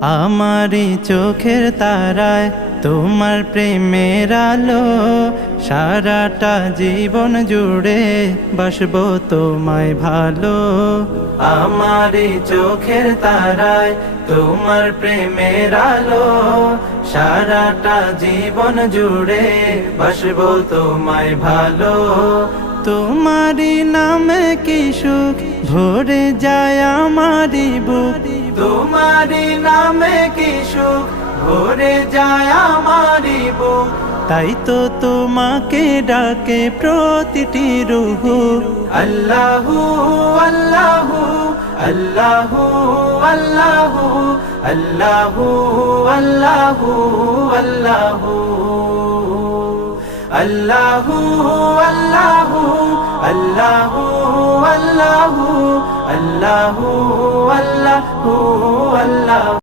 আমারি চোখের তারায় তোমার প্রেমের আলো, সারাটা জীবন জুড়ে বাসবো তোমায় ভালো। আমারি চোখের তারায় তোমার প্রেমের আলো, সারাটা জীবন জুড়ে বাসবো তোমায় ভালো। তোমারি নামে কি সুখ ভরে যায় আমারি বুক, তোমারি নামে কি সুখ ভরে যায় আমারি বুক। তাই তো তোমাকে ডাকে প্রতিটি রূহ। আল্লাহু আল্লাহু আল্লাহু আল্লাহু আল্লাহু আল্লাহু আল্লাহু আল্লাহু আল্লাহু আল্লাহু আল্লাহু আল্লাহু আল্লাহু আল্লাহু।